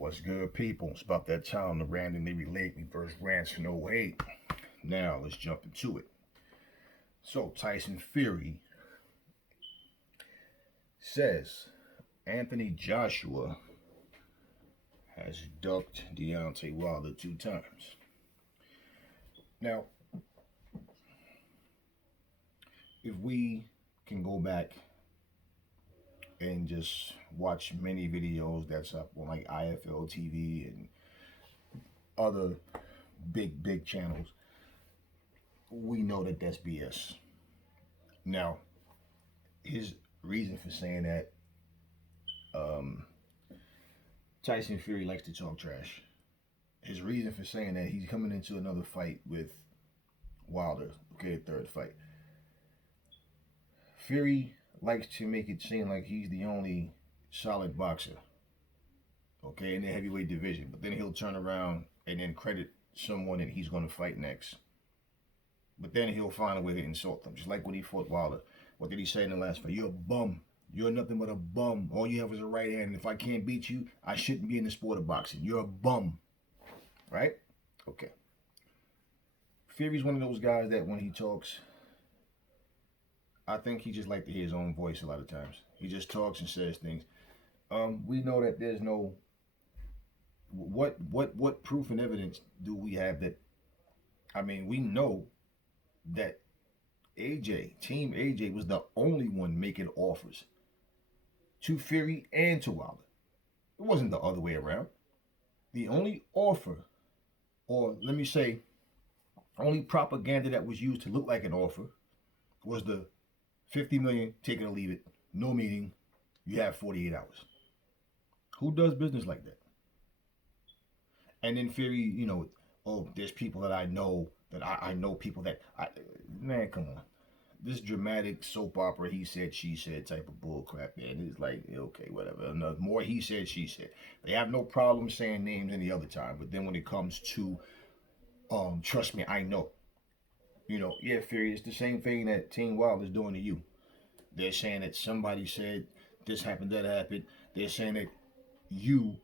What's good, people? It's about that time to randomly relate reverse rants and no hate. Now, let's jump into it. So, Tyson Fury says Anthony Joshua has ducked Deontay Wilder 2 times. Now, if we can go back and just watch many videos that's up on like IFL TV and other big channels, we know that that's BS. Now, his reason for saying that, um, Tyson Fury likes to talk trash. His reason for saying that, he's coming into another fight with Wilder, okay, third fight. Fury likes to make it seem like he's the only solid boxer, okay, in the heavyweight division. But then he'll turn around and then credit someone that he's going to fight next. But then he'll find a way to insult them, just like when he fought Wilder. What did he say in the last fight? You're a bum. You're nothing but a bum. All you have is a right hand. And if I can't beat you, I shouldn't be in the sport of boxing. You're a bum. Right? Okay. Fury's one of those guys that when he talks, I think he just like to hear his own voice a lot of times. He just talks and says things. We know that there's no what proof and evidence do we have that? I mean, we know that Team AJ was the only one making offers to Fury and to Wilder. It wasn't the other way around. The only offer, or let me say, only propaganda that was used to look like an offer was the 50 million, take it or leave it, no meeting, you have 48 hours. Who does business like that? And then Fury, oh, there's people that I know that I know people that man, come on. This dramatic soap opera, he said, she said type of bull crap, man. It's like, okay, whatever. No, more he said, she said. They have no problem saying names any other time, but then when it comes to, trust me, I know. Yeah, Fury, it's the same thing that Team Wild is doing to you. They're saying that somebody said this happened, that happened. They're saying that you,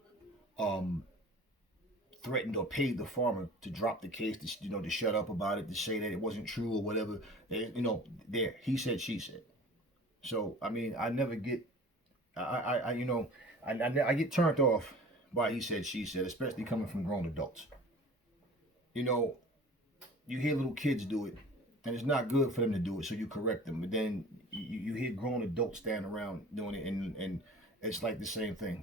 threatened or paid the farmer to drop the case, to shut up about it, to say that it wasn't true or whatever. There, he said, she said. So I mean, I never get, I get turned off by he said, she said, especially coming from grown adults. You hear little kids do it, and it's not good for them to do it, so you correct them. But then you hear grown adults stand around doing it, and it's like the same thing.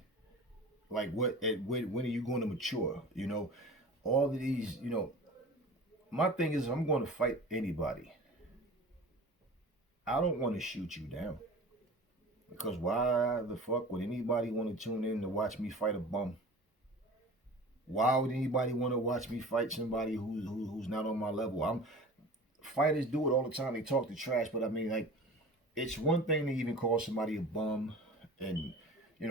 Like when are you going to mature? All of these. My thing is, if I'm going to fight anybody, I don't want to shoot you down. Because why the fuck would anybody want to tune in to watch me fight a bum? Why would anybody want to watch me fight somebody who's not on my level? Fighters do it all the time. They talk the trash, but I mean, like, it's one thing to even call somebody a bum, and you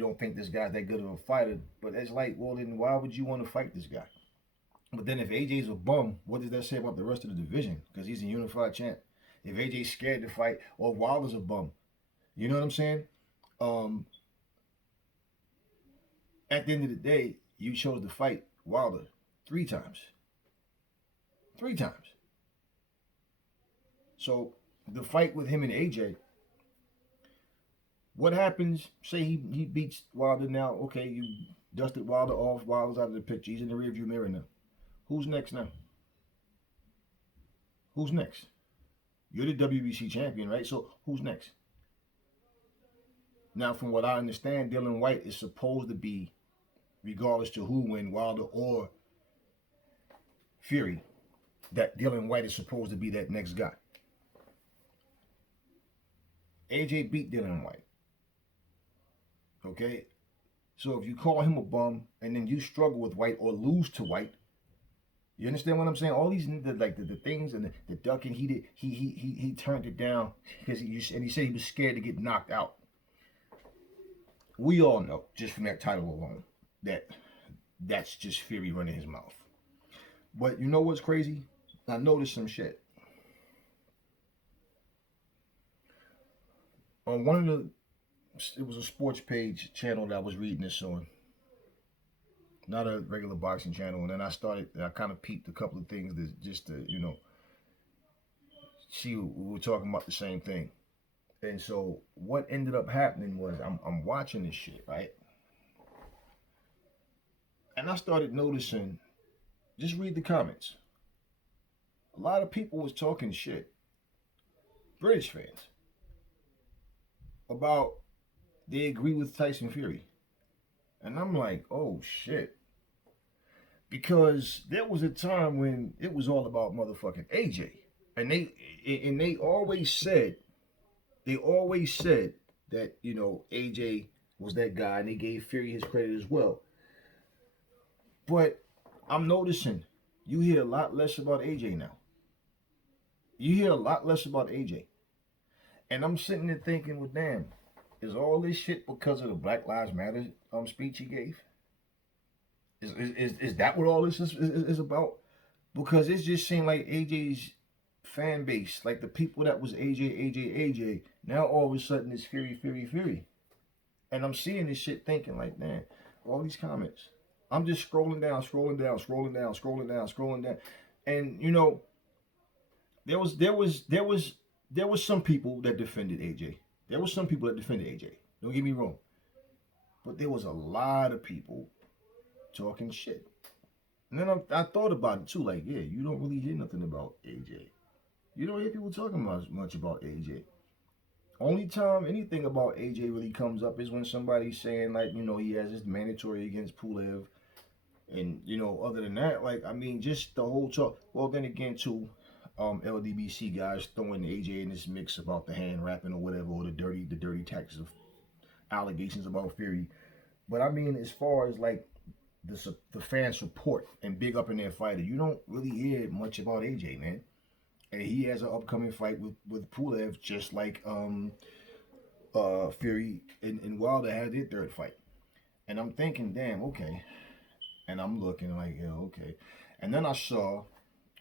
don't think this guy's that good of a fighter, but it's like, well, then why would you want to fight this guy? But then if AJ's a bum, what does that say about the rest of the division? Because he's a unified champ. If AJ's scared to fight, or Wilder's a bum, you know what I'm saying? Um, at the end of the day, you chose to fight Wilder 3 times. 3 times. So the fight with him and AJ, what happens? Say he beats Wilder now. Okay, you dusted Wilder off. Wilder's out of the picture. He's in the rearview mirror now. Who's next now? Who's next? You're the WBC champion, right? So who's next? Now, from what I understand, Dylan White is supposed to be, regardless to who win, Wilder or Fury, that Dylan White is supposed to be that next guy. AJ beat Dylan White. Okay? So if you call him a bum and then you struggle with White or lose to White, you understand what I'm saying? All these the things and the ducking he did, he turned it down because he said he was scared to get knocked out. We all know just from that title alone that that's just Fury running his mouth. But you know what's crazy? I noticed some shit on one of the, it was a sports page channel that I was reading this on. not a regular boxing channel, and then I kind of peeped a couple of things that just to, see we were talking about the same thing. And so what ended up happening was I'm watching this shit, right? And I started noticing, just read the comments. A lot of people was talking shit, British fans, about they agree with Tyson Fury. And I'm like, oh shit. Because there was a time when it was all about motherfucking AJ. And they always said that, AJ was that guy, and they gave Fury his credit as well. But I'm noticing you hear a lot less about AJ now. You hear a lot less about AJ. And I'm sitting there thinking, well, damn, is all this shit because of the Black Lives Matter speech he gave? Is that what all this is about? Because it just seemed like AJ's fan base, like the people that was AJ, now all of a sudden it's Fury. And I'm seeing this shit thinking like, man, all these comments. I'm just scrolling down. And there was some people that defended AJ. There was some people that defended AJ. Don't get me wrong. But there was a lot of people talking shit. And then I thought about it too, like, yeah, you don't really hear nothing about AJ. You don't hear people talking much about AJ. Only time anything about AJ really comes up is when somebody's saying, like, he has this mandatory against Pulev. And, other than that, like, I mean, just the whole talk. Well, then again, too, LDBC guys throwing AJ in this mix about the hand rapping or whatever, or the dirty tactics of allegations about Fury. But I mean, as far as like the fan support and big up in their fighter, you don't really hear much about AJ, man. And he has an upcoming fight with Pulev, just like Fury and Wilder had their third fight. And I'm thinking, damn, okay. And I'm looking like, yeah, okay. And then I saw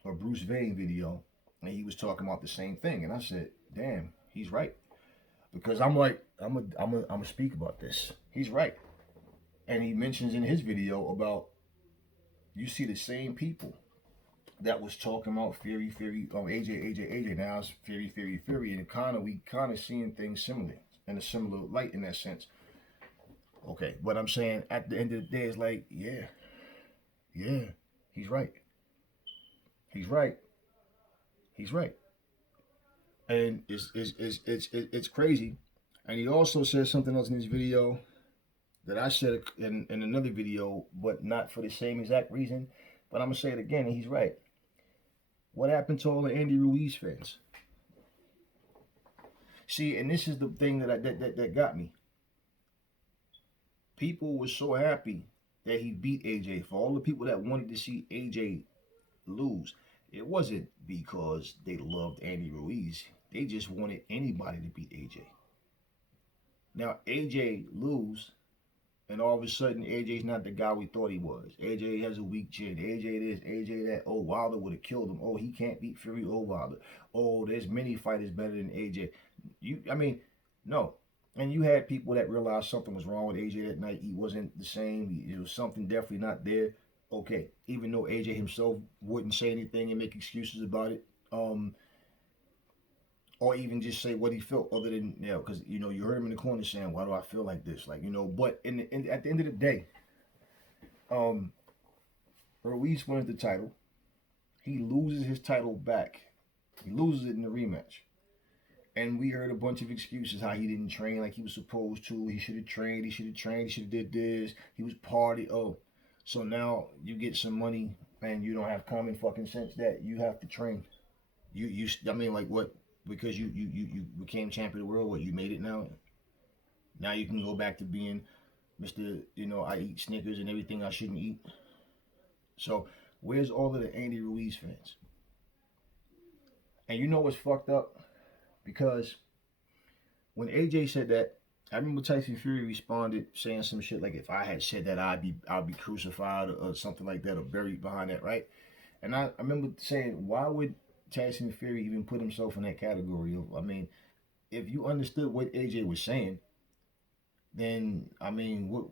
a Bruce Vane video, and he was talking about the same thing. And I said, damn, he's right. Because I'm like, I'm a speak about this. He's right. And he mentions in his video about, you see the same people that was talking about Fury, AJ. Now it's Fury, and we kind of seeing things similar in a similar light in that sense. Okay, but I'm saying at the end of the day, it's like, yeah, he's right. He's right. He's right. And it's crazy. And he also said something else in his video that I said in another video, but not for the same exact reason. But I'm gonna say it again, and he's right. What happened to all the Andy Ruiz fans? See, and this is the thing that got me. People were so happy that he beat AJ. For all the people that wanted to see AJ lose, it wasn't because they loved Andy Ruiz. They just wanted anybody to beat AJ. Now AJ lose, and all of a sudden AJ's not the guy we thought he was. AJ has a weak chin. AJ this, AJ that. Oh, Wilder would have killed him. Oh, he can't beat Fury or Wilder. Oh, there's many fighters better than AJ. No. And you had people that realized something was wrong with AJ that night. He wasn't the same. It was something definitely not there. Okay, even though AJ himself wouldn't say anything and make excuses about it, or even just say what he felt, other than because you heard him in the corner saying, "Why do I feel like this?" Like but at the end of the day, Ruiz wins the title. He loses his title back. He loses it in the rematch. And we heard a bunch of excuses how he didn't train like he was supposed to. He should have trained. He should have did this. He was party. Oh, so now you get some money and you don't have common fucking sense that you have to train. I mean, like what? Because you became champion of the world. What, you made it now? Now you can go back to being Mr. I eat Snickers and everything I shouldn't eat. So where's all of the Andy Ruiz fans? And you know what's fucked up? Because when AJ said that, I remember Tyson Fury responded saying some shit like, if I had said that, I'd be crucified or something like that, or buried behind that, right? And I remember saying, why would Tyson Fury even put himself in that category of, I mean, if you understood what AJ was saying, then I mean, what,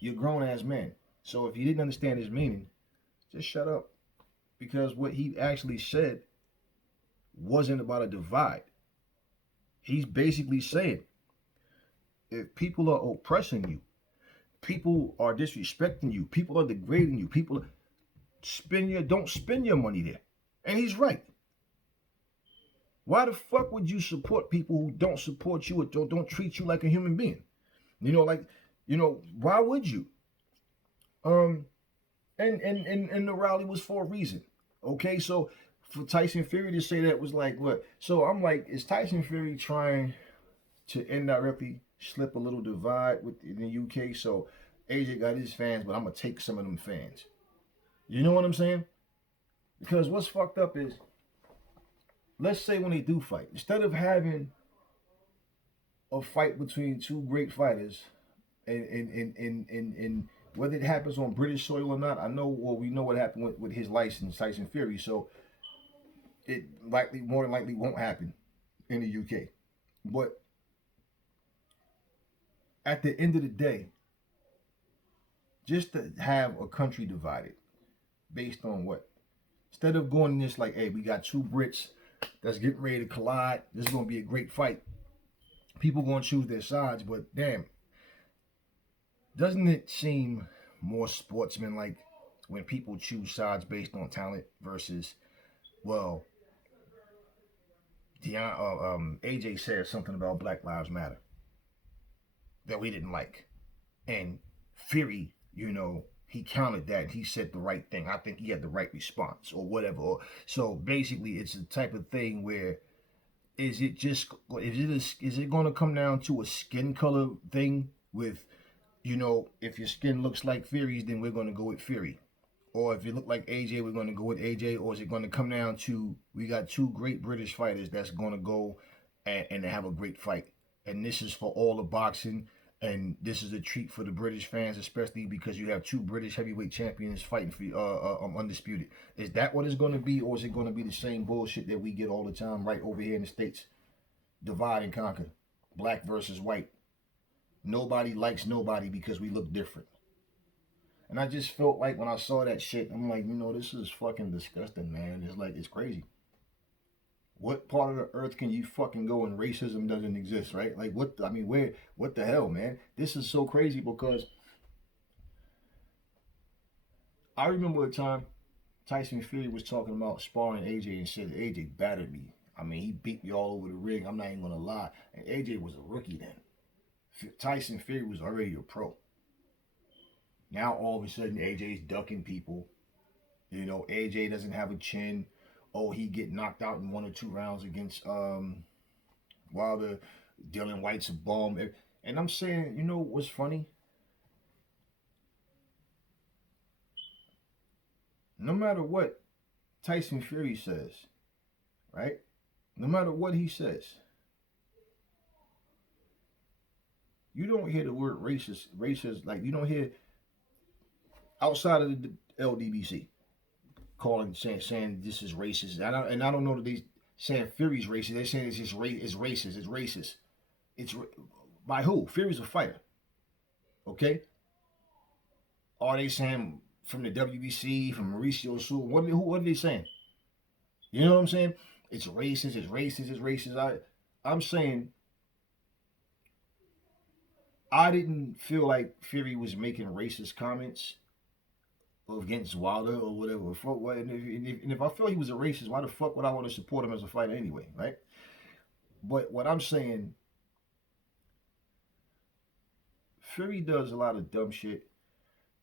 you're a grown ass man. So if you didn't understand his meaning, just shut up. Because what he actually said wasn't about a divide. He's basically saying if people are oppressing you, people are disrespecting you, people are degrading you, people don't spend your money there. And he's right. Why the fuck would you support people who don't support you or don't treat you like a human being? Like, why would you? Um, and the rally was for a reason. Okay, so for Tyson Fury to say that was like what? So I'm like, is Tyson Fury trying to indirectly slip a little divide with in the UK? So AJ got his fans, but I'm gonna take some of them fans. You know what I'm saying? Because what's fucked up is, let's say when they do fight, instead of having a fight between two great fighters, and whether it happens on British soil or not, I know, well, we know what happened with his license, Tyson Fury. So it more than likely won't happen in the UK. But at the end of the day, just to have a country divided based on what? Instead of going in this like, hey, we got two Brits that's getting ready to collide. This is going to be a great fight. People going to choose their sides, but damn, doesn't it seem more sportsmanlike when people choose sides based on talent versus, well, AJ said something about Black Lives Matter that we didn't like, and Fury, he countered that. He said the right thing. I think he had the right response or whatever. So basically, it's the type of thing where is it going to come down to a skin color thing with, if your skin looks like Fury's, then we're going to go with Fury. Or if it look like AJ, we're going to go with AJ. Or is it going to come down to, we got two great British fighters that's going to go and have a great fight. And this is for all the boxing. And this is a treat for the British fans, especially because you have two British heavyweight champions fighting for undisputed. Is that what it's going to be? Or is it going to be the same bullshit that we get all the time right over here in the States? Divide and conquer. Black versus white. Nobody likes nobody because we look different. And I just felt like when I saw that shit, I'm like, this is fucking disgusting, man. It's like, it's crazy. What part of the earth can you fucking go and racism doesn't exist, right? Like, what the hell, man? This is so crazy because I remember a time Tyson Fury was talking about sparring AJ and said AJ battered me. I mean, he beat me all over the ring. I'm not even going to lie. And AJ was a rookie then. Tyson Fury was already a pro. Now all of a sudden AJ's ducking people. AJ doesn't have a chin. Oh, he get knocked out in 1 or 2 rounds against Wilder. Dylan White's a bum. And I'm saying, what's funny? No matter what Tyson Fury says, right? No matter what he says, you don't hear the word racist, like you don't hear outside of the LDBC saying this is racist. And I don't know that they saying Fury's racist. They're saying it's just it's racist. It's racist. It's by who? Fury's a fighter. Okay. Are they saying from the WBC, from Mauricio Sul? What are they saying? You know what I'm saying? It's racist. It's racist. It's racist. I'm saying I didn't feel like Fury was making racist comments against Wilder or whatever. And if I feel he was a racist, why the fuck would I want to support him as a fighter anyway, right? But what I'm saying, Fury does a lot of dumb shit.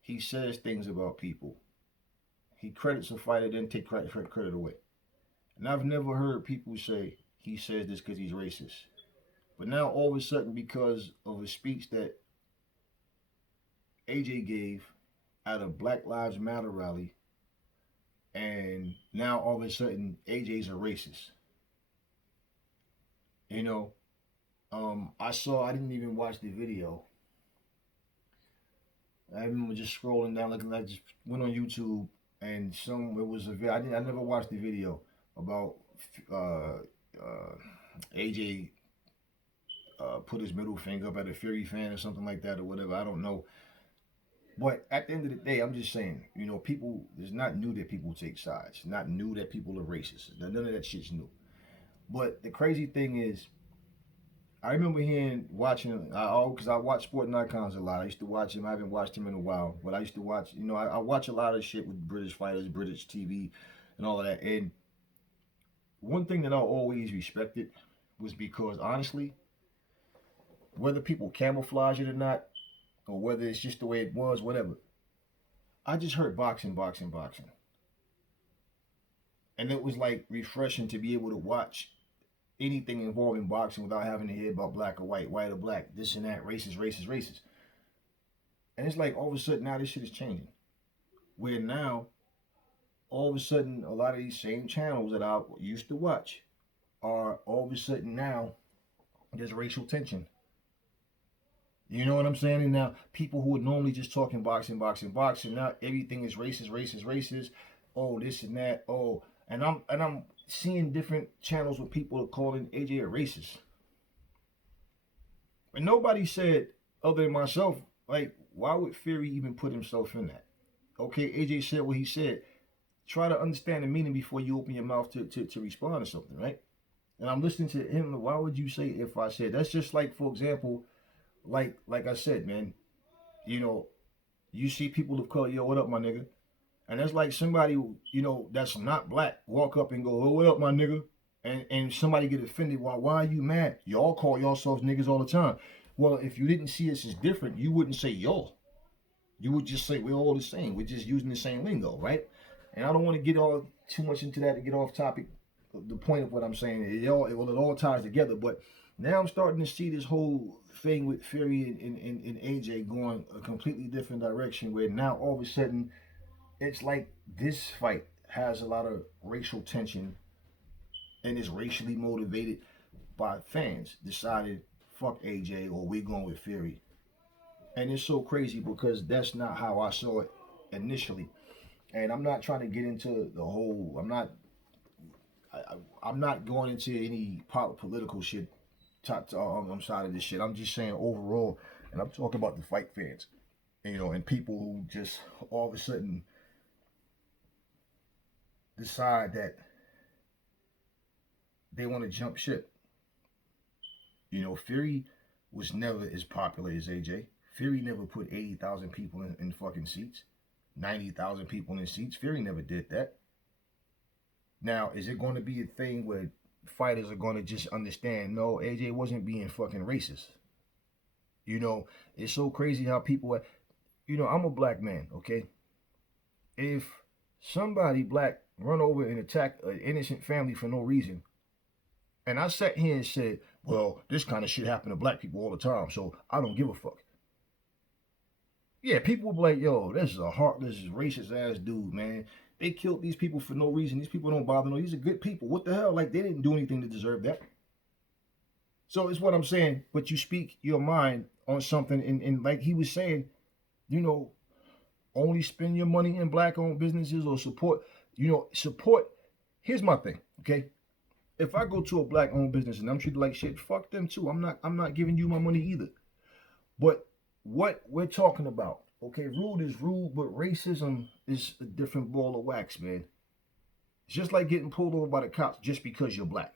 He says things about people. He credits a fighter, then take credit away. And I've never heard people say he says this because he's racist. But now all of a sudden, because of a speech that AJ gave at a Black Lives Matter rally, and now all of a sudden AJ's a racist. I didn't even watch the video. I remember just scrolling down, looking. I just went on YouTube, and it was a video. I never watched the video about AJ put his middle finger up at a Fury fan or something like that or whatever. I don't know. But at the end of the day, I'm just saying, people, it's not new that people take sides. It's not new that people are racist. None of that shit's new. But the crazy thing is, I remember watching, because I watch Sporting Icons a lot. I used to watch him. I haven't watched him in a while, but I used to watch, I watch a lot of shit with British fighters, British TV, and all of that. And one thing that I always respected was because, honestly, whether people camouflage it or not, or whether it's just the way it was, whatever, I just heard boxing, boxing, boxing. And it was like refreshing to be able to watch anything involving boxing without having to hear about black or white, white or black, this and that, racist, racist, racist. And it's like all of a sudden now this shit is changing. Where now, all of a sudden, a lot of these same channels that I used to watch are all of a sudden now there's racial tension. You know what I'm saying? And now people who are normally just talking boxing, boxing, boxing, now everything is racist, racist, racist. Oh, this and that. Oh, and I'm seeing different channels where people are calling AJ a racist. And nobody said, other than myself, like, why would Fury even put himself in that? Okay, AJ said what he said. Try to understand the meaning before you open your mouth to respond to something, right? And I'm listening to him. Why would you say if I said? That's just like, for example, like I said, man, you know, you see people of color, yo, what up, my nigga? And that's like somebody, that's not black, walk up and go, oh, what up, my nigga? And somebody get offended. Why are you mad? Y'all call yourselves niggas all the time. Well, if you didn't see us as different, you wouldn't say y'all. You would just say we're all the same. We're just using the same lingo, right? And I don't want to get all too much into that to get off topic. The point of what I'm saying, it all ties together. But now I'm starting to see this whole thing with Fury and AJ going a completely different direction. Where now all of a sudden it's like this fight has a lot of racial tension and is racially motivated by fans decided fuck AJ or we going with Fury. And it's so crazy because that's not how I saw it initially. And I'm not trying to get into the whole. I'm not going into any political shit. I'm side of this shit. I'm just saying overall, and I'm talking about the fight fans, and people who just all of a sudden decide that they want to jump ship. Fury was never as popular as AJ. Fury never put 80,000 people in fucking seats, 90,000 people in seats. Fury never did that. Now, is it going to be a thing where fighters are going to just understand, no, AJ wasn't being fucking racist? It's so crazy how people are, I'm a black man, okay? If somebody black run over and attack an innocent family for no reason, and I sat here and said, well, this kind of shit happen to black people all the time, so I don't give a fuck. Yeah, people will be like, yo, this is a heartless, racist ass dude, man. They killed these people for no reason. These people don't bother no. These are good people. What the hell? Like, they didn't do anything to deserve that. So it's what I'm saying. But you speak your mind on something, and like he was saying, only spend your money in black-owned businesses or support. Support. Here's my thing, okay? If I go to a black-owned business and I'm treated like shit, fuck them too. I'm not giving you my money either. But what we're talking about, okay, rude is rude, but racism is a different ball of wax, man. It's just like getting pulled over by the cops just because you're black.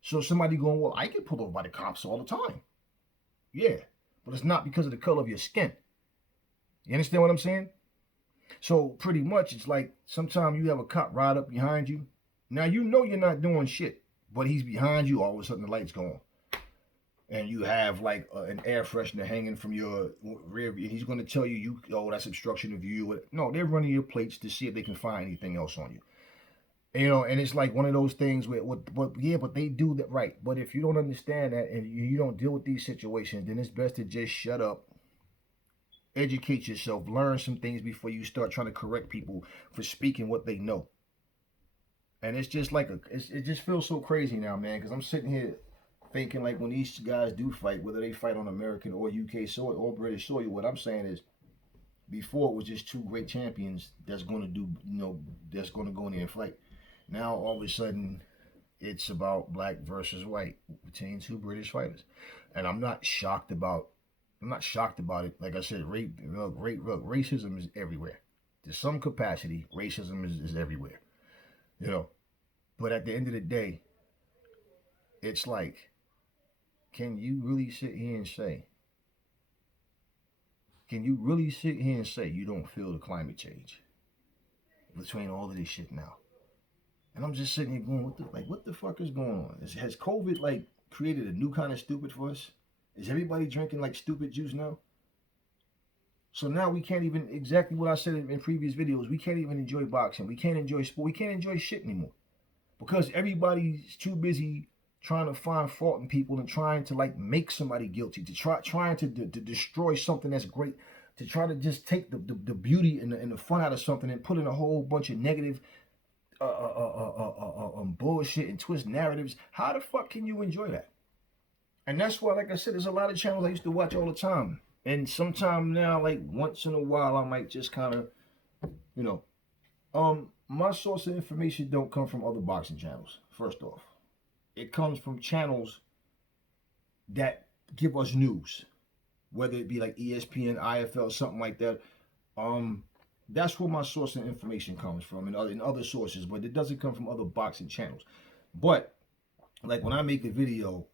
So somebody going, well, I get pulled over by the cops all the time. Yeah, but it's not because of the color of your skin. You understand what I'm saying? So pretty much it's like sometimes you have a cop ride up behind you. Now you know you're not doing shit, but he's behind you, all of a sudden the lights go on. And you have like an air freshener hanging from your rear view. He's going to tell you, that's obstruction of view. No, they're running your plates to see if they can find anything else on you. And it's like one of those things where, but they do that right. But if you don't understand that and you don't deal with these situations, then it's best to just shut up, educate yourself, learn some things before you start trying to correct people for speaking what they know. And it's just like it just feels so crazy now, man, because I'm sitting here thinking like when these guys do fight, whether they fight on American or UK soil or British soil, what I'm saying is before it was just two great champions that's going to do, that's going to go in there and fight. Now all of a sudden it's about black versus white between two British fighters. And I'm not shocked about I'm not shocked about it. Like I said, racism is everywhere. To some capacity, racism is everywhere. You know, but at the end of the day, it's like, can you really sit here and say, you don't feel the climate change between all of this shit now? And I'm just sitting here going, what the fuck is going on? Has COVID like created a new kind of stupid for us? Is everybody drinking like stupid juice now? So now we can't even, exactly what I said in previous videos, we can't even enjoy boxing. We can't enjoy sport. We can't enjoy shit anymore. Because everybody's too busy trying to find fault in people and trying to like make somebody guilty, to trying to destroy something that's great, to try to just take the beauty and the fun out of something and put in a whole bunch of negative bullshit and twist narratives. How the fuck can you enjoy that? And that's why, like I said, there's a lot of channels I used to watch all the time. And sometime now, like once in a while, I might just kind of, you know, my source of information don't come from other boxing channels. First off, it comes from channels that give us news, whether it be like ESPN, IFL, something like that. That's where my source of information comes from, and in other sources, but it doesn't come from other boxing channels. But like when I make a video,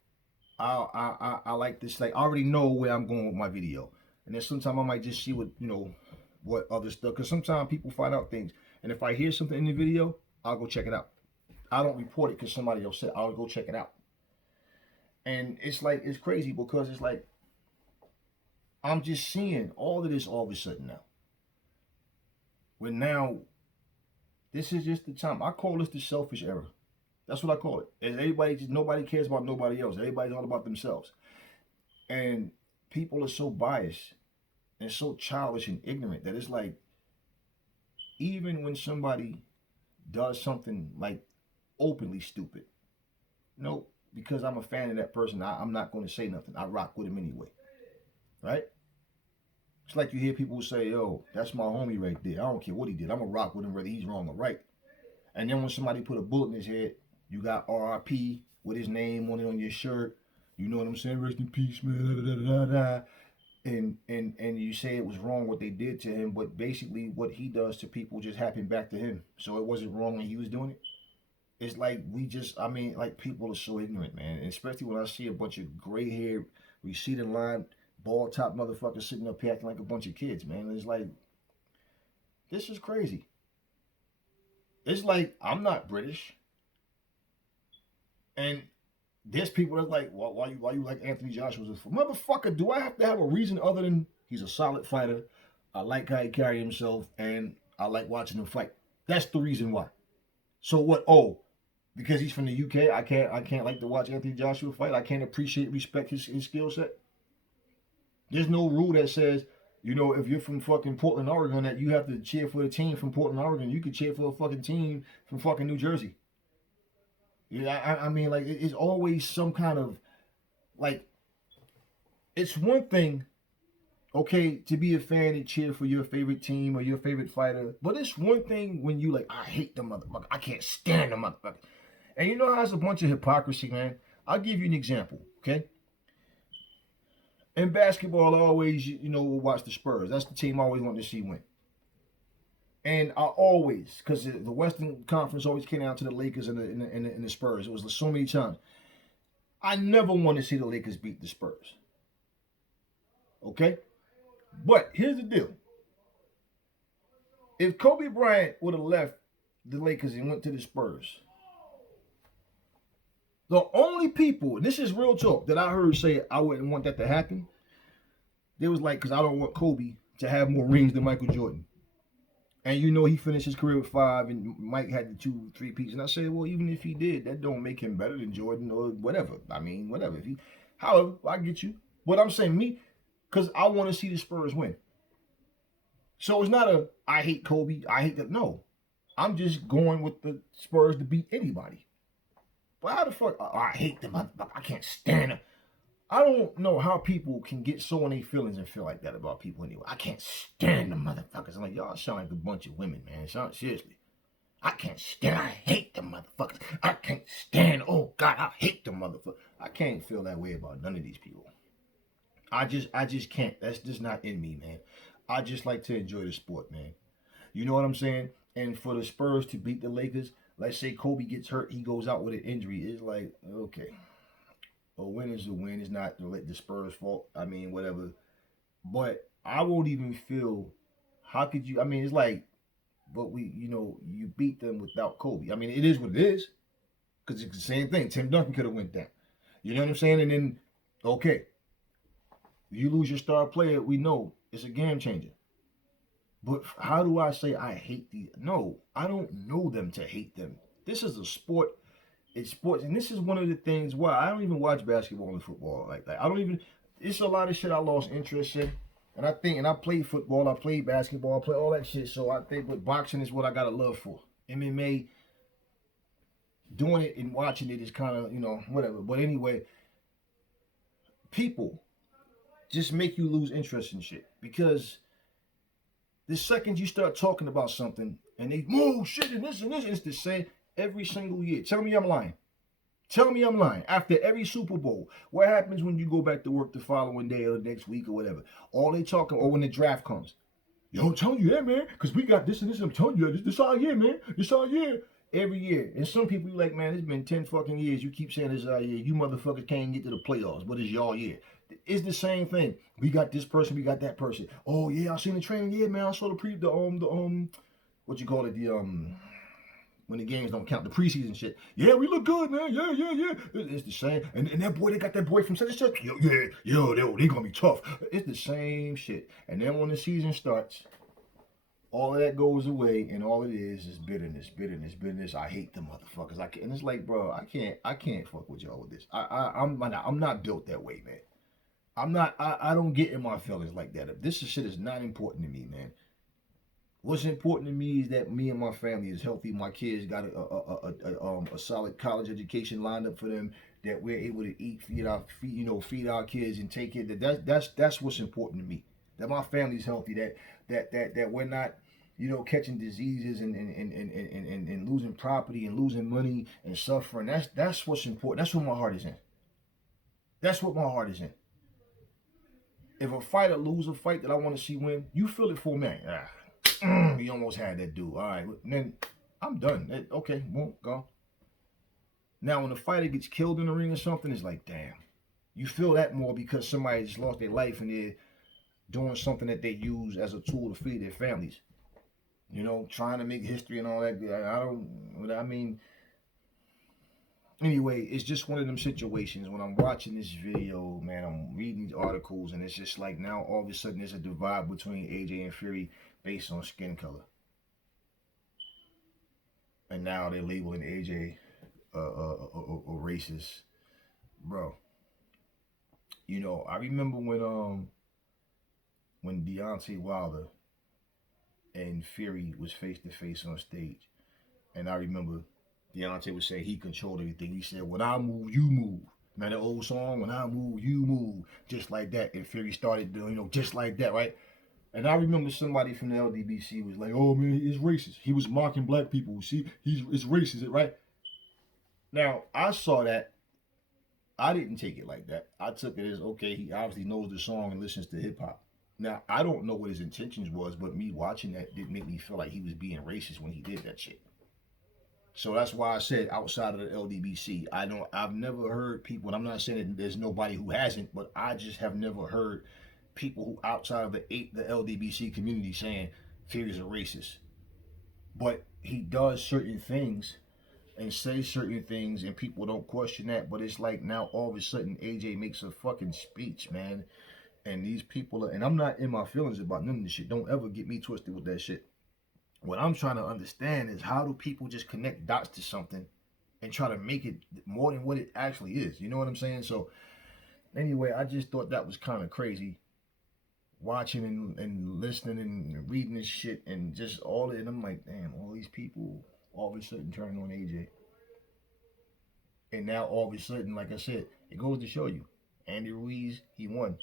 I like this. Like I already know where I'm going with my video, and then sometimes I might just see what other stuff. Because sometimes people find out things, and if I hear something in the video, I'll go check it out. I don't report it because somebody else said. I'll go check it out. And it's like, it's crazy because it's like I'm just seeing all of this all of a sudden now. When now, this is just the time. I call this the selfish era. That's what I call it. And nobody cares about nobody else. Everybody's all about themselves. And people are so biased and so childish and ignorant that it's like, even when somebody does something like openly stupid, no, because I'm a fan of that person, I'm not going to say nothing. I rock with him anyway. Right? It's like you hear people say, yo, that's my homie right there. I don't care what he did. I'm going to rock with him whether he's wrong or right. And then when somebody put a bullet in his head, you got RIP with his name on it on your shirt. You know what I'm saying? Rest in peace, man. Da, da, da, da. And you say it was wrong what they did to him, but basically what he does to people just happened back to him. So it wasn't wrong when he was doing it. It's like like people are so ignorant, man. And especially when I see a bunch of gray-haired, receding line, ball-top motherfuckers sitting up here acting like a bunch of kids, man. It's like, this is crazy. It's like, I'm not British. And there's people that's like, why you like Anthony Joshua? Motherfucker, do I have to have a reason other than he's a solid fighter? I like how he carry himself, and I like watching him fight. That's the reason why. So what? Oh, because he's from the UK, I can't like to watch Anthony Joshua fight. I can't respect his skill set. There's no rule that says, you know, if you're from fucking Portland, Oregon, that you have to cheer for the team from Portland, Oregon. You could cheer for a fucking team from fucking New Jersey. Yeah, I mean, like, it's always some kind of, like, it's one thing, okay, to be a fan and cheer for your favorite team or your favorite fighter, but it's one thing when you like, I hate the motherfucker. I can't stand the motherfucker. And you know how it's a bunch of hypocrisy, man? I'll give you an example, okay? In basketball, I always, watch the Spurs. That's the team I always want to see win. And I always, because the Western Conference always came down to the Lakers and the Spurs. It was so many times. I never want to see the Lakers beat the Spurs. Okay? But here's the deal. If Kobe Bryant would have left the Lakers and went to the Spurs, the only people, and this is real talk, that I heard say I wouldn't want that to happen, they was like, because I don't want Kobe to have more rings than Michael Jordan. And you know he finished his career with 5, and Mike had the 2, 3 pieces. And I said, well, even if he did, that don't make him better than Jordan or whatever. I mean, whatever. However, I get you. But I'm saying me, because I want to see the Spurs win. So it's not I hate Kobe, I hate that. No. I'm just going with the Spurs to beat anybody. But how the fuck? I hate them. I can't stand them. I don't know how people can get so in their feelings and feel like that about people anyway. I can't stand them motherfuckers. I'm like, y'all sound like a bunch of women, man. Seriously. I hate them motherfuckers. I can't stand, oh God, I hate them motherfuckers. I can't feel that way about none of these people. I just can't. That's just not in me, man. I just like to enjoy the sport, man. You know what I'm saying? And for the Spurs to beat the Lakers, let's say Kobe gets hurt, he goes out with an injury. It's like, okay, a win is a win. It's not the Spurs' fault. I mean, whatever. But I won't even feel. How could you? I mean, it's like, but you beat them without Kobe. I mean, it is what it is because it's the same thing. Tim Duncan could have went down. You know what I'm saying? And then, okay, you lose your star player. We know it's a game changer. But how do I say I hate these? No, I don't know them to hate them. This is a sport. It's sports, and this is one of the things why I don't even watch basketball and football like that. I don't even. It's a lot of shit I lost interest in, and I played football, I played basketball, I play all that shit. So I think, but boxing is what I got a love for. MMA, doing it and watching it is kind of whatever. But anyway, people just make you lose interest in shit because the second you start talking about something and they move shit and this, it's the same every single year. Tell me I'm lying. Tell me I'm lying. After every Super Bowl, what happens when you go back to work the following day or the next week or whatever? All they talking, or when the draft comes. Yo, I'm telling you that, man, because we got this and this. I'm telling you, this our year, man. This our year. Every year. And some people be like, man, it's been 10 fucking years. You keep saying this our year. You motherfuckers can't get to the playoffs. But it's y'all year. It's the same thing. We got this person, we got that person. Oh yeah, I seen the training. Yeah, man, I saw what you call it, when the games don't count, the preseason shit. Yeah, we look good, man. Yeah, yeah, yeah. It's the same. And that boy, they got that boy from such and such. Yo, they gonna be tough. It's the same shit. And then when the season starts, all of that goes away, and all it is bitterness, bitterness, bitterness. I hate the motherfuckers. And it's like, bro, I can't fuck with y'all with this. I'm not built that way, man. I don't get in my feelings like that. If this shit is not important to me, man. What's important to me is that me and my family is healthy. My kids got a solid college education lined up for them. That we're able to eat, feed our kids and take care. That's what's important to me. That my family's healthy. That we're not, catching diseases and losing property and losing money and suffering. That's what's important. That's what my heart is in. That's what my heart is in. If a fighter lose a fight that I want to see win, you feel it for me. We almost had that dude. All right, then I'm done. Okay, won't go. Now, when a fighter gets killed in the ring or something, it's like, damn. You feel that more because somebody just lost their life and they're doing something that they use as a tool to feed their families. Trying to make history and all that. Anyway, it's just one of them situations when I'm watching this video, man, I'm reading these articles, and it's just like now all of a sudden there's a divide between AJ and Fury based on skin color. And now they're labeling AJ a racist. Bro, I remember when Deontay Wilder and Fury was face to face on stage, and I remember Deontay would say he controlled everything. He said, when I move, you move. Man, the old song, when I move, you move. Just like that. And Fury started doing, just like that, right? And I remember somebody from the LDBC was like, oh, man, he's racist. He was mocking black people. See, it's racist, right? Now, I saw that. I didn't take it like that. I took it as, okay, he obviously knows the song and listens to hip-hop. Now, I don't know what his intentions was, but me watching that didn't make me feel like he was being racist when he did that shit. So that's why I said outside of the LDBC, I've never heard people, and I'm not saying that there's nobody who hasn't, but I just have never heard people who outside of the LDBC community saying Fury's a racist. But he does certain things and says certain things, and people don't question that. But it's like now all of a sudden AJ makes a fucking speech, man, and these people and I'm not in my feelings about none of this shit. Don't ever get me twisted with that shit. What I'm trying to understand is how do people just connect dots to something and try to make it more than what it actually is. You know what I'm saying? So anyway, I just thought that was kind of crazy. Watching and listening and reading this shit and just all it. And I'm like, damn, all these people all of a sudden turn on AJ. And now all of a sudden, like I said, it goes to show you. Andy Ruiz, he won.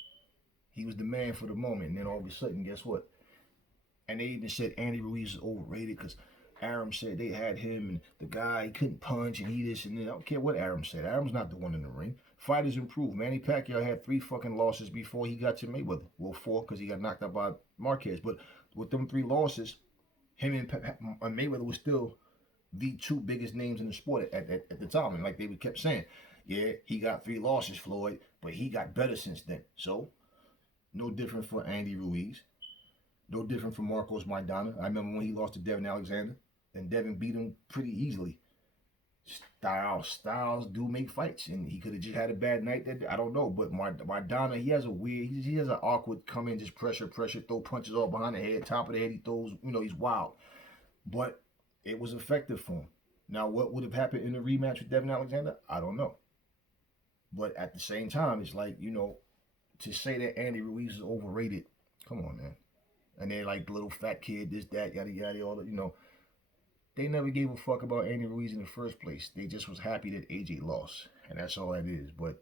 He was the man for the moment. And then all of a sudden, guess what? And they even said Andy Ruiz is overrated because Aram said they had him and the guy he couldn't punch and he this and that. I don't care what Aram said. Aram's not the one in the ring. Fighters improve. Manny Pacquiao had 3 fucking losses before he got to Mayweather. Well, 4 because he got knocked out by Marquez. But with them 3 losses, him and Mayweather was still the 2 biggest names in the sport at the time. And like they kept saying, yeah, he got 3 losses, Floyd, but he got better since then. So, no different for Andy Ruiz. No different from Marcos Maidana. I remember when he lost to Devin Alexander, and Devin beat him pretty easily. Styles do make fights, and he could have just had a bad night. That I don't know, but Maidana, he has a weird, he has an awkward come in, just pressure, throw punches all behind the head, top of the head. He throws, he's wild, but it was effective for him. Now, what would have happened in the rematch with Devin Alexander? I don't know. But at the same time, it's like, to say that Andy Ruiz is overrated, come on, man. And they're like the little fat kid, this, that, yada, yada, all that, They never gave a fuck about Andy Ruiz in the first place. They just was happy that AJ lost. And that's all that is. But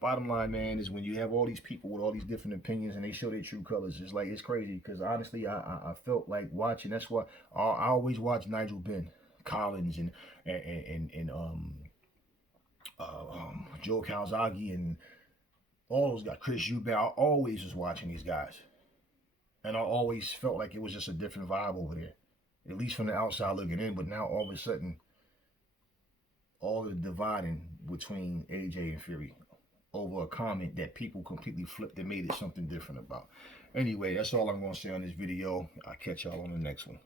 bottom line, man, is when you have all these people with all these different opinions and they show their true colors, it's crazy. Because honestly, I felt like watching. That's why I always watch Nigel Benn, Collins, and Joe Calzaghe and all those guys, Chris Eubank. I always was watching these guys. And I always felt like it was just a different vibe over there. At least from the outside looking in, but now all of a sudden, all the dividing between AJ and Fury over a comment that people completely flipped and made it something different about. Anyway, that's all I'm going to say on this video. I'll catch y'all on the next one.